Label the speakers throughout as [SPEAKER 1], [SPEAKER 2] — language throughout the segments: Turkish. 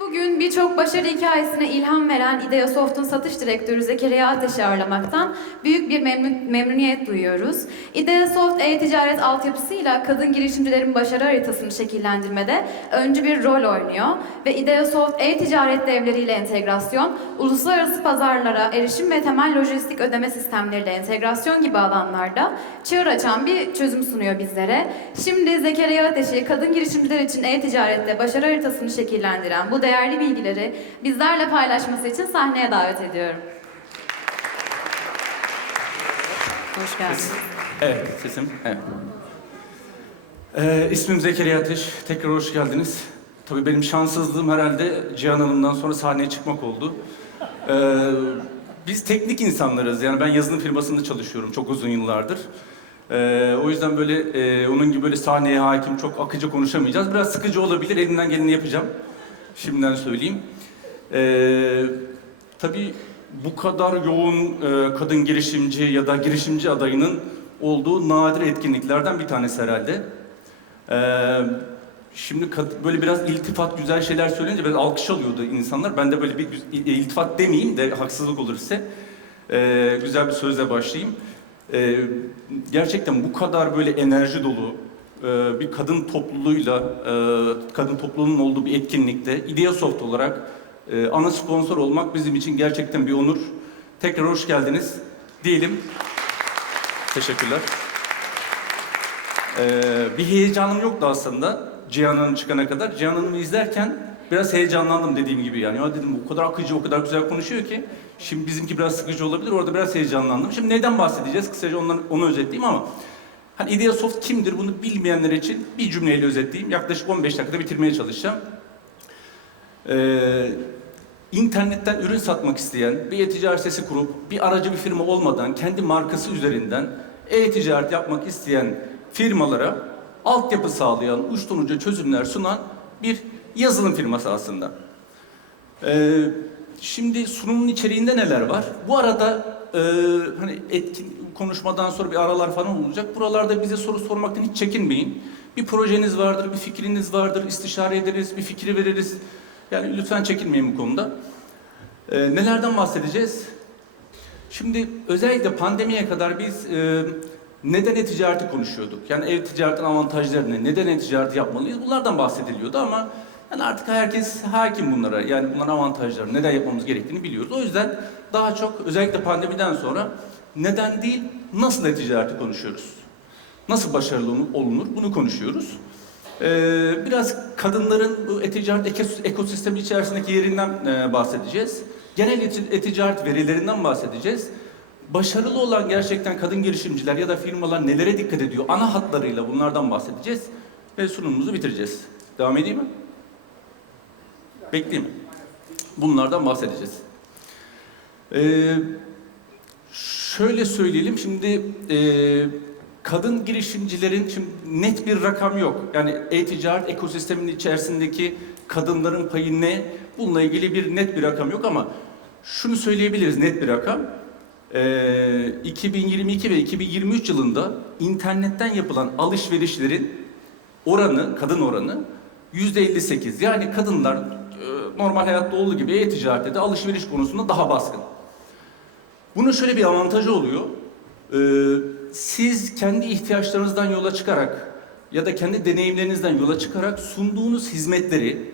[SPEAKER 1] Bugün birçok başarı hikayesine ilham veren Ideasoft'un satış direktörü Zekeriya Ateş'i ağırlamaktan büyük bir memnun, memnuniyet duyuyoruz. Ideasoft e-ticaret altyapısıyla kadın girişimcilerin başarı haritasını şekillendirmede öncü bir rol oynuyor ve Ideasoft e-ticaret devleriyle entegrasyon, uluslararası pazarlara erişim ve temel lojistik ödeme sistemleriyle entegrasyon gibi alanlarda çığır açan bir çözüm sunuyor bizlere. Şimdi Zekeriya Ateş'i kadın girişimciler için e-ticarette başarı haritasını şekillendiren bu değerli bilgileri bizlerle paylaşması için sahneye davet ediyorum. Hoş geldiniz.
[SPEAKER 2] Evet, sesim. Evet. Ee, ismim Zekeriya Ateş. Tekrar hoş geldiniz. Tabii benim şanssızlığım herhalde Cihan Hanım'dan sonra sahneye çıkmak oldu. Ee, biz teknik insanlarız. Yani ben yazılım firmasında çalışıyorum çok uzun yıllardır. Ee, o yüzden böyle e, onun gibi böyle sahneye hakim, çok akıcı konuşamayacağız. Biraz sıkıcı olabilir. Elimden geleni yapacağım. Şimdiden söyleyeyim. Ee, tabii bu kadar yoğun e, kadın girişimci ya da girişimci adayının olduğu nadir etkinliklerden bir tanesi herhalde. Ee, şimdi böyle biraz iltifat, güzel şeyler söyleyince biraz alkış alıyordu insanlar. Ben de böyle bir iltifat demeyeyim de haksızlık olur ise ee, güzel bir sözle başlayayım. Ee, gerçekten bu kadar böyle enerji dolu e, bir kadın topluluğuyla, e, kadın topluluğunun olduğu bir etkinlikte Ideasoft olarak e, ana sponsor olmak bizim için gerçekten bir onur. Tekrar hoş geldiniz diyelim. Teşekkürler. Ee, bir heyecanım yoktu aslında Cihan Hanım çıkana kadar. Cihan Hanım'ı izlerken biraz heyecanlandım dediğim gibi yani. Ya dedim o kadar akıcı, o kadar güzel konuşuyor ki. Şimdi bizimki biraz sıkıcı olabilir. Orada biraz heyecanlandım. Şimdi neden bahsedeceğiz? Kısaca ondan, onu özetleyeyim ama hani Ideasoft kimdir bunu bilmeyenler için bir cümleyle özetleyeyim. Yaklaşık 15 dakikada bitirmeye çalışacağım. Ee, internetten ürün satmak isteyen, bir e-ticaret sitesi kurup bir aracı bir firma olmadan kendi markası üzerinden e-ticaret yapmak isteyen firmalara altyapı sağlayan, uçtan uca çözümler sunan bir yazılım firması aslında. Ee, şimdi sunumun içeriğinde neler var? Bu arada e, hani etkin konuşmadan sonra bir aralar falan olacak. Buralarda bize soru sormaktan hiç çekinmeyin. Bir projeniz vardır, bir fikriniz vardır, istişare ederiz, bir fikri veririz. Yani lütfen çekinmeyin bu konuda. Ee, nelerden bahsedeceğiz? Şimdi özellikle pandemiye kadar biz e, neden e-ticareti konuşuyorduk. Yani ev ticaretin avantajları ne, neden e-ticareti yapmalıyız bunlardan bahsediliyordu ama yani artık herkes hakim bunlara. Yani bunların avantajları, neden yapmamız gerektiğini biliyoruz. O yüzden daha çok özellikle pandemiden sonra neden değil, nasıl e-ticareti konuşuyoruz. Nasıl başarılı olunur bunu konuşuyoruz. Ee, biraz kadınların bu e-ticaret ekos- ekosistemi içerisindeki yerinden e, bahsedeceğiz. Genel e-ticaret verilerinden bahsedeceğiz. Başarılı olan gerçekten kadın girişimciler ya da firmalar nelere dikkat ediyor? Ana hatlarıyla bunlardan bahsedeceğiz ve sunumumuzu bitireceğiz. Devam edeyim mi? Bekleyeyim mi? Bunlardan bahsedeceğiz. Ee, şöyle söyleyelim şimdi e, kadın girişimcilerin şimdi net bir rakam yok. Yani e-ticaret ekosisteminin içerisindeki kadınların payı ne? Bununla ilgili bir net bir rakam yok ama şunu söyleyebiliriz net bir rakam. Ee, 2022 ve 2023 yılında internetten yapılan alışverişlerin oranı, kadın oranı yüzde 58. Yani kadınlar normal hayatta olduğu gibi e-ticarette de alışveriş konusunda daha baskın. Bunun şöyle bir avantajı oluyor. Ee, siz kendi ihtiyaçlarınızdan yola çıkarak ya da kendi deneyimlerinizden yola çıkarak sunduğunuz hizmetleri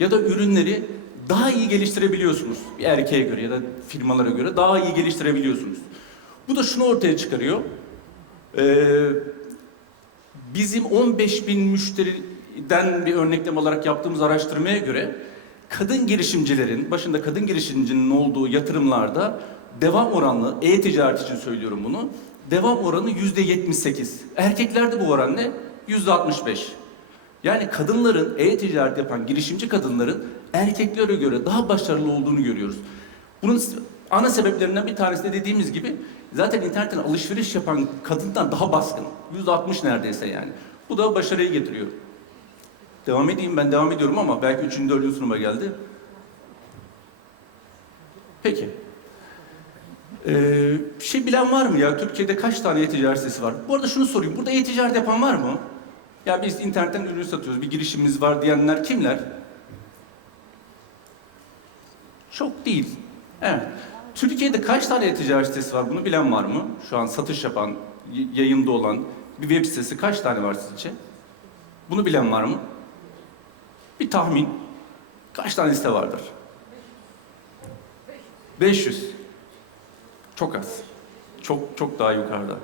[SPEAKER 2] ya da ürünleri daha iyi geliştirebiliyorsunuz. Bir erkeğe göre ya da firmalara göre daha iyi geliştirebiliyorsunuz. Bu da şunu ortaya çıkarıyor. Ee, bizim 15 bin müşteriden bir örneklem olarak yaptığımız araştırmaya göre kadın girişimcilerin, başında kadın girişimcinin olduğu yatırımlarda devam oranı, e-ticaret için söylüyorum bunu, devam oranı yüzde 78. Erkeklerde bu oran ne? Yüzde 65. Yani kadınların, e-ticaret yapan girişimci kadınların erkeklere göre daha başarılı olduğunu görüyoruz. Bunun ana sebeplerinden bir tanesi de dediğimiz gibi zaten internetten alışveriş yapan kadından daha baskın. Yüzde 60 neredeyse yani. Bu da başarıyı getiriyor. Devam edeyim ben devam ediyorum ama belki üçüncü, dördüncü sunuma geldi. Peki. Ee, şey bilen var mı ya? Türkiye'de kaç tane e-ticaret sitesi var? Bu arada şunu sorayım. Burada e-ticaret yapan var mı? Ya biz internetten ürün satıyoruz, bir girişimimiz var diyenler kimler? Çok değil. Evet. Türkiye'de kaç tane e-ticaret sitesi var? Bunu bilen var mı? Şu an satış yapan, yayında olan bir web sitesi kaç tane var sizce? Bunu bilen var mı? Bir tahmin. Kaç tane site vardır? 500. Çok az. Çok çok daha yukarıda.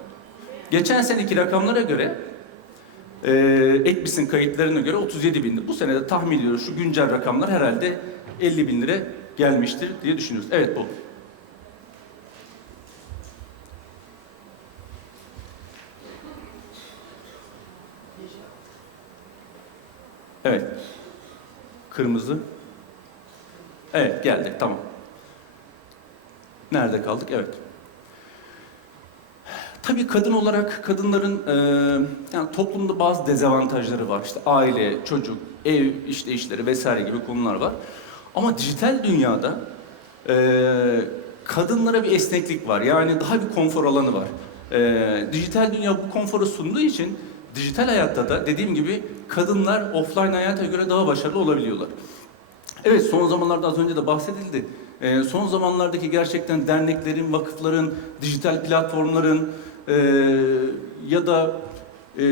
[SPEAKER 2] Geçen seneki rakamlara göre e, Ekbis'in kayıtlarına göre 37 bindi. Bu sene de tahmin ediyoruz şu güncel rakamlar herhalde 50 bin lira gelmiştir diye düşünüyoruz. Evet bu. Evet. Kırmızı. Evet geldi tamam. Nerede kaldık? Evet. Tabii kadın olarak kadınların e, yani toplumda bazı dezavantajları var. İşte aile, çocuk, ev işte işleri vesaire gibi konular var. Ama dijital dünyada e, kadınlara bir esneklik var. Yani daha bir konfor alanı var. E, dijital dünya bu konforu sunduğu için dijital hayatta da dediğim gibi kadınlar offline hayata göre daha başarılı olabiliyorlar. Evet son zamanlarda az önce de bahsedildi. Ee, son zamanlardaki gerçekten derneklerin, vakıfların, dijital platformların e, ya da e,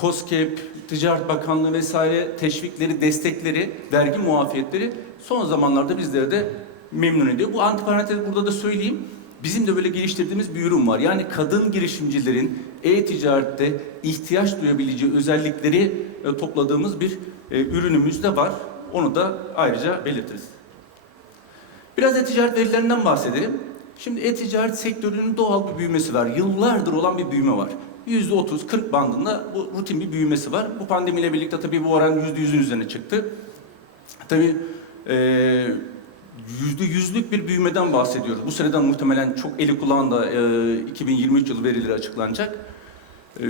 [SPEAKER 2] COSGAP, Ticaret Bakanlığı vesaire teşvikleri, destekleri, vergi muafiyetleri son zamanlarda bizleri de memnun ediyor. Bu antiparantez burada da söyleyeyim. Bizim de böyle geliştirdiğimiz bir ürün var. Yani kadın girişimcilerin e-ticarette ihtiyaç duyabileceği özellikleri e, topladığımız bir e, ürünümüz de var. Onu da ayrıca belirtiriz. Biraz e-ticaret verilerinden bahsedelim. Şimdi e-ticaret sektörünün doğal bir büyümesi var. Yıllardır olan bir büyüme var. %30-40 bandında bu rutin bir büyümesi var. Bu pandemiyle birlikte tabii bu oran %100'ün üzerine çıktı. Tabii eee yüzde yüzlük bir büyümeden bahsediyoruz. Bu seneden muhtemelen çok eli kulağında eee, 2023 yılı verileri açıklanacak. Eee,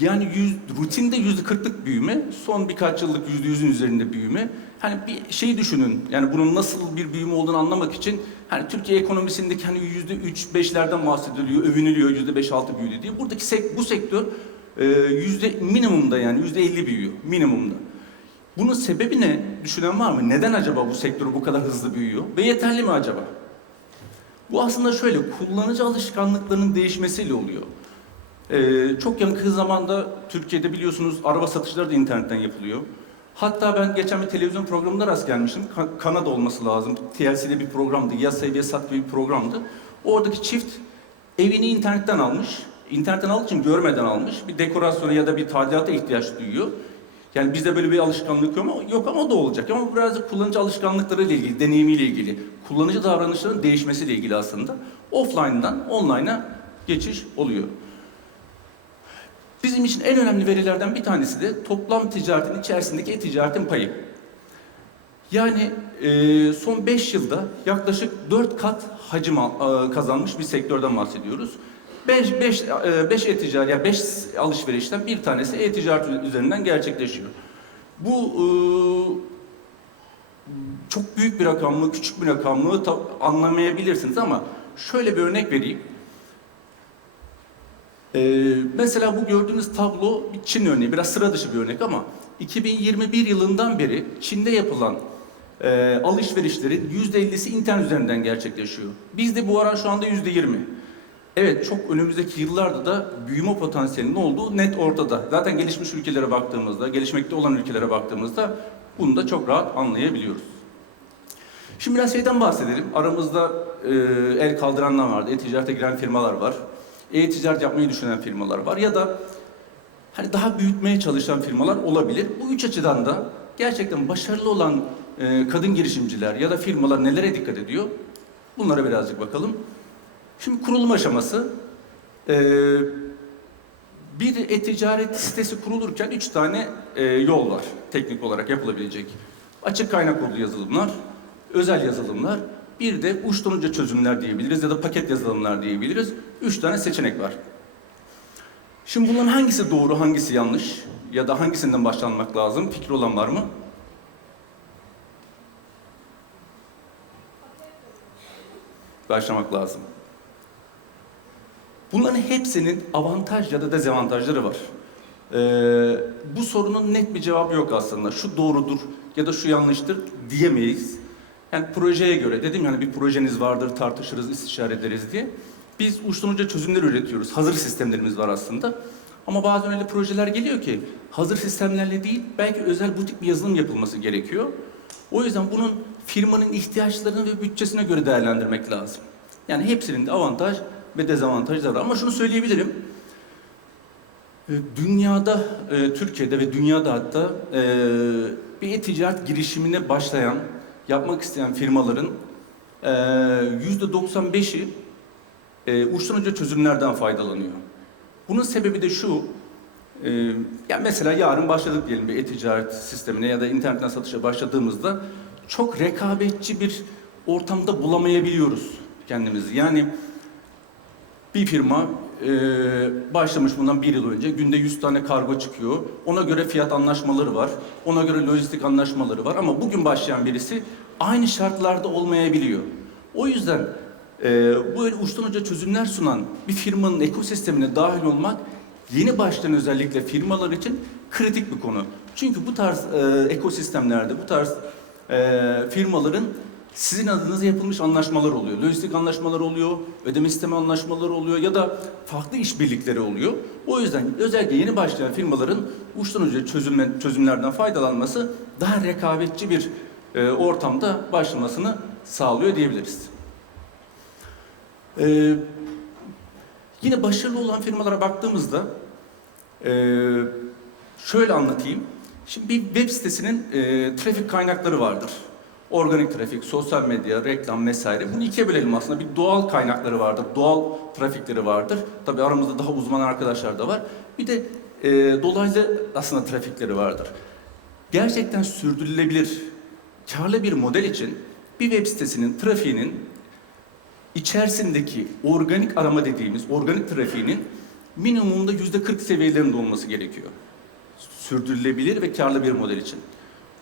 [SPEAKER 2] yani yüz, rutinde yüzde kırklık büyüme, son birkaç yıllık yüzde yüzün üzerinde büyüme. Hani bir şey düşünün, yani bunun nasıl bir büyüme olduğunu anlamak için hani Türkiye ekonomisindeki hani yüzde üç, beşlerden bahsediliyor, övünülüyor yüzde beş, altı büyüdü diye. Buradaki sek, bu sektör eee, yüzde minimumda yani yüzde elli büyüyor, minimumda. Bunun sebebi ne? Düşünen var mı? Neden acaba bu sektör bu kadar hızlı büyüyor? Ve yeterli mi acaba? Bu aslında şöyle, kullanıcı alışkanlıklarının değişmesiyle oluyor. Ee, çok yakın zamanda Türkiye'de biliyorsunuz araba satışları da internetten yapılıyor. Hatta ben geçen bir televizyon programında rast gelmiştim. Ka- Kanada olması lazım. TLC'de bir programdı. Ya sev ya sat bir programdı. Oradaki çift evini internetten almış. İnternetten aldığı için görmeden almış. Bir dekorasyona ya da bir tadilata ihtiyaç duyuyor. Yani bizde böyle bir alışkanlık yok ama, yok ama o da olacak. Ama biraz da kullanıcı alışkanlıkları ile ilgili, deneyimiyle ilgili. Kullanıcı davranışlarının değişmesiyle ilgili aslında. Offline'dan online'a geçiş oluyor. Bizim için en önemli verilerden bir tanesi de toplam ticaretin içerisindeki e-ticaretin payı. Yani e, son 5 yılda yaklaşık 4 kat hacim e, kazanmış bir sektörden bahsediyoruz. 5 5 5 e-ticaret yani 5 alışverişten bir tanesi e-ticaret üzerinden gerçekleşiyor. Bu e, çok büyük bir rakam mı, küçük bir rakam mı anlamayabilirsiniz ama şöyle bir örnek vereyim. Ee, mesela bu gördüğünüz tablo bir Çin örneği, biraz sıra dışı bir örnek ama 2021 yılından beri Çin'de yapılan e, alışverişlerin %50'si internet üzerinden gerçekleşiyor. Bizde bu oran şu anda %20. Evet çok önümüzdeki yıllarda da büyüme potansiyelinin olduğu net ortada. Zaten gelişmiş ülkelere baktığımızda, gelişmekte olan ülkelere baktığımızda bunu da çok rahat anlayabiliyoruz. Şimdi biraz şeyden bahsedelim. Aramızda e, el kaldıranlar vardı, e-ticarete giren firmalar var. E-ticaret yapmayı düşünen firmalar var ya da hani daha büyütmeye çalışan firmalar olabilir. Bu üç açıdan da gerçekten başarılı olan e, kadın girişimciler ya da firmalar nelere dikkat ediyor? Bunlara birazcık bakalım. Şimdi kurulum aşaması. e, bir e-ticaret sitesi kurulurken üç tane e, yol var teknik olarak yapılabilecek. Açık kaynak kodlu yazılımlar, özel yazılımlar, bir de uçtan uca çözümler diyebiliriz ya da paket yazılımlar diyebiliriz. Üç tane seçenek var. Şimdi bunların hangisi doğru, hangisi yanlış ya da hangisinden başlanmak lazım? Fikri olan var mı? Başlamak lazım. Bunların hepsinin avantaj ya da dezavantajları var. Ee, bu sorunun net bir cevabı yok aslında. Şu doğrudur ya da şu yanlıştır diyemeyiz. Yani projeye göre, dedim yani bir projeniz vardır, tartışırız, istişare ederiz diye. Biz uçtan uca çözümler üretiyoruz. Hazır sistemlerimiz var aslında. Ama bazen öyle projeler geliyor ki hazır sistemlerle değil, belki özel butik bir yazılım yapılması gerekiyor. O yüzden bunun firmanın ihtiyaçlarına ve bütçesine göre değerlendirmek lazım. Yani hepsinin de avantaj ve dezavantajları var. Ama şunu söyleyebilirim. E, Dünyada, e, Türkiye'de ve dünyada hatta e, bir e-ticaret girişimine başlayan, yapmak isteyen firmaların e, %95'i e, uçtan uca çözümlerden faydalanıyor. Bunun sebebi de şu, e, yani mesela yarın başladık diyelim bir e-ticaret sistemine ya da internetten satışa başladığımızda çok rekabetçi bir ortamda bulamayabiliyoruz kendimizi. Yani bir firma e, başlamış bundan bir yıl önce. Günde 100 tane kargo çıkıyor. Ona göre fiyat anlaşmaları var. Ona göre lojistik anlaşmaları var. Ama bugün başlayan birisi aynı şartlarda olmayabiliyor. O yüzden e, böyle uçtan uca çözümler sunan bir firmanın ekosistemine dahil olmak yeni başlayan özellikle firmalar için kritik bir konu. Çünkü bu tarz e, ekosistemlerde, bu tarz e, firmaların sizin adınıza yapılmış anlaşmalar oluyor. Lojistik anlaşmalar oluyor, ödeme sistemi anlaşmaları oluyor ya da farklı işbirlikleri oluyor. O yüzden özellikle yeni başlayan firmaların uçtan uca çözümle, çözümlerden faydalanması daha rekabetçi bir e, ortamda başlamasını sağlıyor diyebiliriz. Ee, yine başarılı olan firmalara baktığımızda e, şöyle anlatayım. Şimdi bir web sitesinin e, trafik kaynakları vardır. Organik trafik, sosyal medya, reklam vesaire. Bunu ikiye bölelim aslında. Bir doğal kaynakları vardır, doğal trafikleri vardır. Tabii aramızda daha uzman arkadaşlar da var. Bir de e, dolaylı aslında trafikleri vardır. Gerçekten sürdürülebilir, karlı bir model için bir web sitesinin trafiğinin içerisindeki organik arama dediğimiz organik trafiğinin minimumda yüzde 40 seviyelerinde olması gerekiyor. Sürdürülebilir ve karlı bir model için.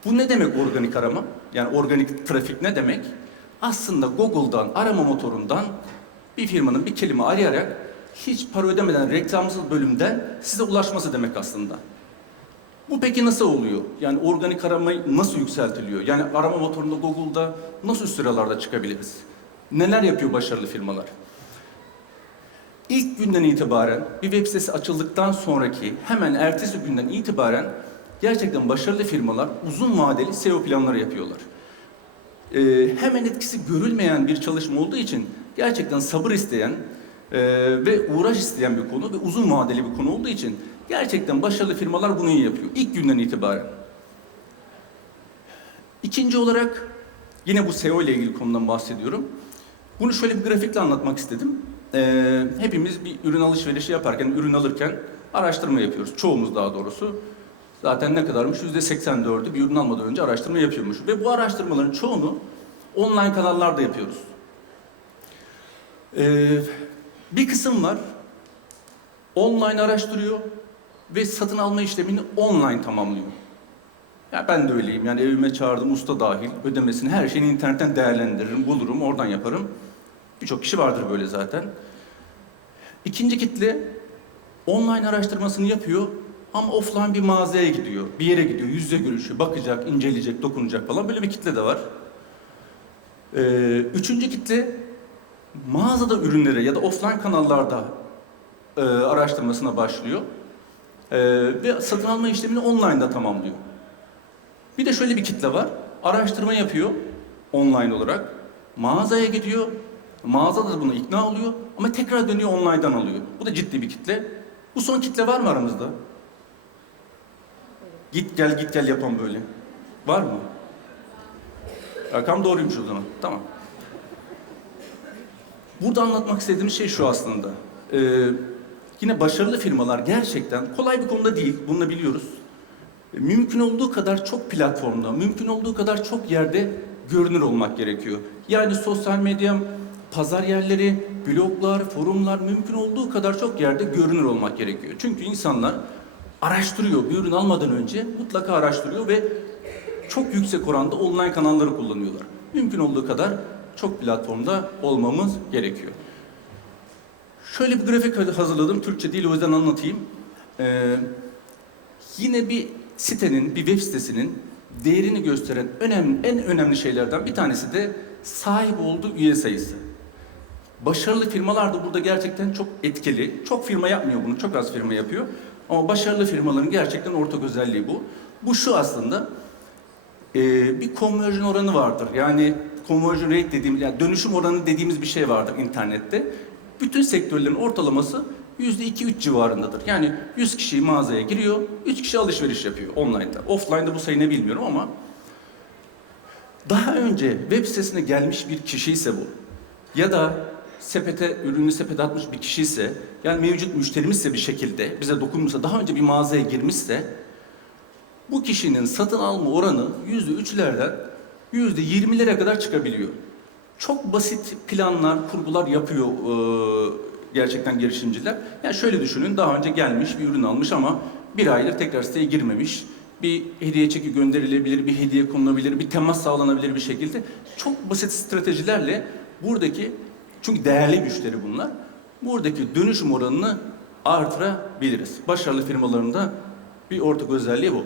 [SPEAKER 2] Bu ne demek organik arama? Yani organik trafik ne demek? Aslında Google'dan, arama motorundan bir firmanın bir kelime arayarak hiç para ödemeden reklamsız bölümden size ulaşması demek aslında. Bu peki nasıl oluyor? Yani organik arama nasıl yükseltiliyor? Yani arama motorunda Google'da nasıl sıralarda çıkabiliriz? Neler yapıyor başarılı firmalar? İlk günden itibaren bir web sitesi açıldıktan sonraki hemen ertesi günden itibaren gerçekten başarılı firmalar uzun vadeli SEO planları yapıyorlar. Ee, hemen etkisi görülmeyen bir çalışma olduğu için gerçekten sabır isteyen e, ve uğraş isteyen bir konu ve uzun vadeli bir konu olduğu için gerçekten başarılı firmalar bunu iyi yapıyor. İlk günden itibaren. İkinci olarak yine bu SEO ile ilgili konudan bahsediyorum. Bunu şöyle bir grafikle anlatmak istedim. Ee, hepimiz bir ürün alışverişi yaparken, ürün alırken araştırma yapıyoruz. Çoğumuz daha doğrusu. Zaten ne kadarmış? %84'ü bir ürün almadan önce araştırma yapıyormuş. Ve bu araştırmaların çoğunu online kanallarda yapıyoruz. Ee, bir kısım var. Online araştırıyor ve satın alma işlemini online tamamlıyor. Ya ben de öyleyim. Yani evime çağırdım usta dahil. Ödemesini her şeyini internetten değerlendiririm, bulurum, oradan yaparım. Birçok kişi vardır böyle zaten. İkinci kitle online araştırmasını yapıyor ama offline bir mağazaya gidiyor. Bir yere gidiyor, yüzle görüşüyor, bakacak, inceleyecek, dokunacak falan. Böyle bir kitle de var. Ee, üçüncü kitle mağazada ürünlere ya da offline kanallarda e, araştırmasına başlıyor. Ee, ve satın alma işlemini online'da tamamlıyor. Bir de şöyle bir kitle var. Araştırma yapıyor online olarak. Mağazaya gidiyor. Mağazada da buna ikna oluyor ama tekrar dönüyor online'dan alıyor. Bu da ciddi bir kitle. Bu son kitle var mı aramızda? Git gel git gel yapan böyle. Var mı? Rakam doğruymuş o zaman. Tamam. Burada anlatmak istediğim şey şu aslında. Ee, yine başarılı firmalar gerçekten kolay bir konuda değil. Bunu da biliyoruz. Mümkün olduğu kadar çok platformda, mümkün olduğu kadar çok yerde görünür olmak gerekiyor. Yani sosyal medya, pazar yerleri, bloglar, forumlar mümkün olduğu kadar çok yerde görünür olmak gerekiyor. Çünkü insanlar araştırıyor. Bir ürün almadan önce mutlaka araştırıyor ve çok yüksek oranda online kanalları kullanıyorlar. Mümkün olduğu kadar çok platformda olmamız gerekiyor. Şöyle bir grafik hazırladım. Türkçe değil o yüzden anlatayım. Ee, yine bir sitenin, bir web sitesinin değerini gösteren önemli, en önemli şeylerden bir tanesi de sahip olduğu üye sayısı. Başarılı firmalar da burada gerçekten çok etkili. Çok firma yapmıyor bunu, çok az firma yapıyor. Ama başarılı firmaların gerçekten ortak özelliği bu. Bu şu aslında, e, bir conversion oranı vardır. Yani conversion rate dediğimiz, yani dönüşüm oranı dediğimiz bir şey vardır internette. Bütün sektörlerin ortalaması yüzde iki üç civarındadır. Yani 100 kişi mağazaya giriyor, 3 kişi alışveriş yapıyor online'da. Offline'da bu sayı ne bilmiyorum ama daha önce web sitesine gelmiş bir kişi ise bu ya da sepete, ürünü sepete atmış bir kişi ise yani mevcut müşterimizse bir şekilde bize dokunmuşsa, daha önce bir mağazaya girmişse bu kişinin satın alma oranı yüzde üçlerden yüzde yirmilere kadar çıkabiliyor. Çok basit planlar, kurgular yapıyor eee, gerçekten girişimciler. Yani şöyle düşünün, daha önce gelmiş, bir ürün almış ama bir aydır tekrar siteye girmemiş. Bir hediye çeki gönderilebilir, bir hediye konulabilir, bir temas sağlanabilir bir şekilde. Çok basit stratejilerle buradaki, çünkü değerli müşteri bunlar, buradaki dönüşüm oranını artırabiliriz. Başarılı firmaların da bir ortak özelliği bu.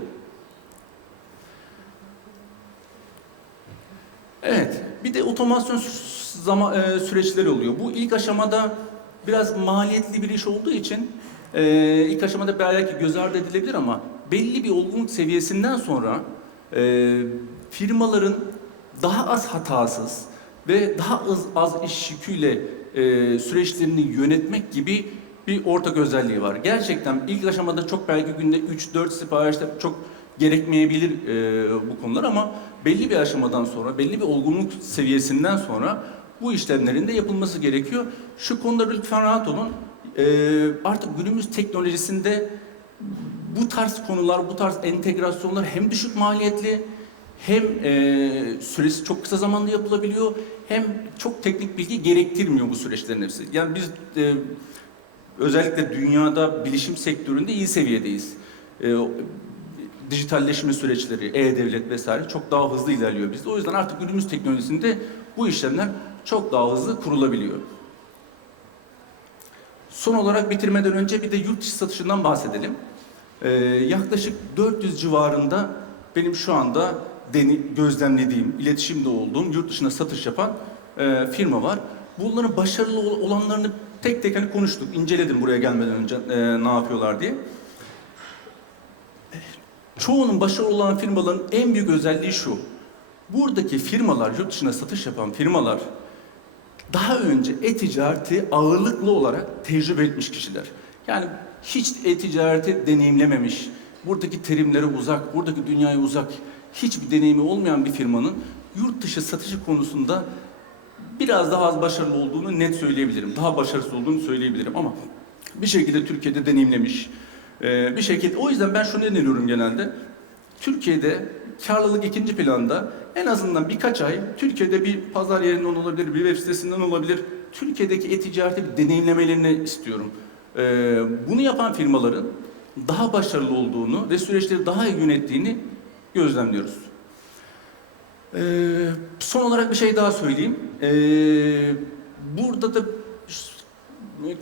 [SPEAKER 2] Evet, bir de otomasyon sü- zama, e, süreçleri oluyor. Bu ilk aşamada biraz maliyetli bir iş olduğu için e, ilk aşamada belki göz ardı edilebilir ama belli bir olgunluk seviyesinden sonra e, firmaların daha az hatasız ve daha az, az iş yüküyle e, süreçlerini yönetmek gibi bir ortak özelliği var. Gerçekten ilk aşamada çok belki günde 3-4 siparişte çok gerekmeyebilir e, bu konular ama belli bir aşamadan sonra, belli bir olgunluk seviyesinden sonra bu işlemlerin de yapılması gerekiyor. Şu konuda lütfen rahat olun. E, artık günümüz teknolojisinde bu tarz konular, bu tarz entegrasyonlar hem düşük maliyetli, hem e, süresi çok kısa zamanda yapılabiliyor, hem çok teknik bilgi gerektirmiyor bu süreçlerin hepsi. Yani biz e, özellikle dünyada bilişim sektöründe iyi seviyedeyiz. E, dijitalleşme süreçleri, e-devlet vesaire çok daha hızlı ilerliyor bizde. O yüzden artık günümüz teknolojisinde bu işlemler çok daha hızlı kurulabiliyor. Son olarak bitirmeden önce bir de yurt dışı satışından bahsedelim. Ee, yaklaşık 400 civarında benim şu anda deni, gözlemlediğim, iletişimde olduğum yurt dışına satış yapan e, firma var. Bunların başarılı ol- olanlarını tek tek hani konuştuk, inceledim buraya gelmeden önce e, ne yapıyorlar diye. Çoğunun başarılı olan firmaların en büyük özelliği şu. Buradaki firmalar, yurt dışına satış yapan firmalar daha önce e-ticareti ağırlıklı olarak tecrübe etmiş kişiler. Yani hiç e-ticareti deneyimlememiş, buradaki terimlere uzak, buradaki dünyaya uzak, hiçbir deneyimi olmayan bir firmanın yurt dışı satışı konusunda biraz daha az başarılı olduğunu net söyleyebilirim. Daha başarısız olduğunu söyleyebilirim ama bir şekilde Türkiye'de deneyimlemiş. Ee, bir şekilde o yüzden ben şunu öneriyorum genelde. Türkiye'de karlılık ikinci planda en azından birkaç ay Türkiye'de bir pazar yerinden olabilir, bir web sitesinden olabilir. Türkiye'deki e-ticareti bir deneyimlemelerini istiyorum. Ee, bunu yapan firmaların daha başarılı olduğunu ve süreçleri daha iyi yönettiğini gözlemliyoruz. Ee, son olarak bir şey daha söyleyeyim. Ee, burada da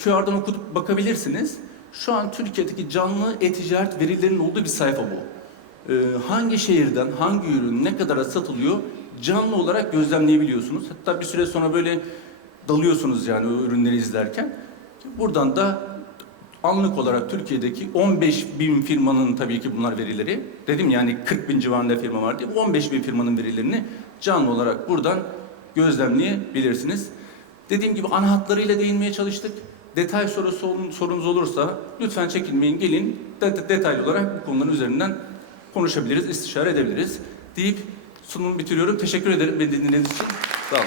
[SPEAKER 2] QR'dan okutup bakabilirsiniz. Şu an Türkiye'deki canlı e-ticaret verilerinin olduğu bir sayfa bu. Ee, hangi şehirden hangi ürün ne kadara satılıyor canlı olarak gözlemleyebiliyorsunuz. Hatta bir süre sonra böyle dalıyorsunuz yani o ürünleri izlerken. Buradan da anlık olarak Türkiye'deki 15 bin firmanın tabii ki bunlar verileri. Dedim yani 40 bin civarında firma var diye. 15 bin firmanın verilerini canlı olarak buradan gözlemleyebilirsiniz. Dediğim gibi ana hatlarıyla değinmeye çalıştık. Detay sorusu sorunuz olursa lütfen çekinmeyin gelin de- detaylı olarak bu konuların üzerinden konuşabiliriz, istişare edebiliriz deyip sunumu bitiriyorum. Teşekkür ederim beni dinlediğiniz için. Sağ olun.